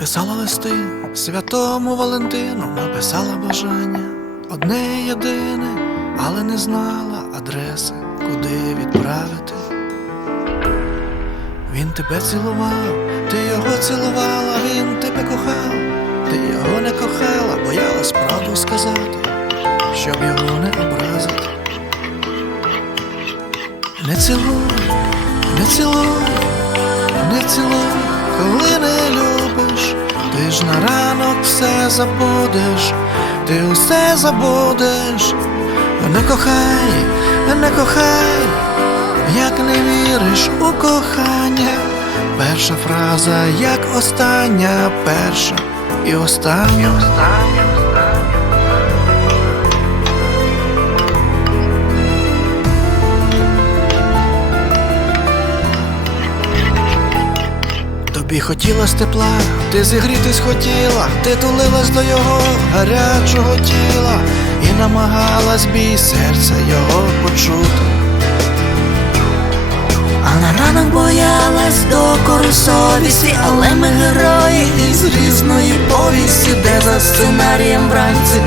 листи святому Валентину написала бажання одне єдине, але не знала адреси, куди відправити. Він тебе цілував, ти його цілувала, він тебе кохав, ти його не кохала, боялась правду сказати, щоб його не образити. Не цілуй, не цілуй, не цілуй, коли не любиш, ж на ранок все забудеш, ти усе забудеш, не кохай, не кохай, як не віриш у кохання. Перша фраза, як остання, перша і остання. Тобі хотілось тепла, ти зігрітись хотіла, ти тулилась до його гарячого тіла і намагалась бій серця його почути. А на ранок боялась докору совісті, але ми герої із різної повісті, де за сценарієм вранці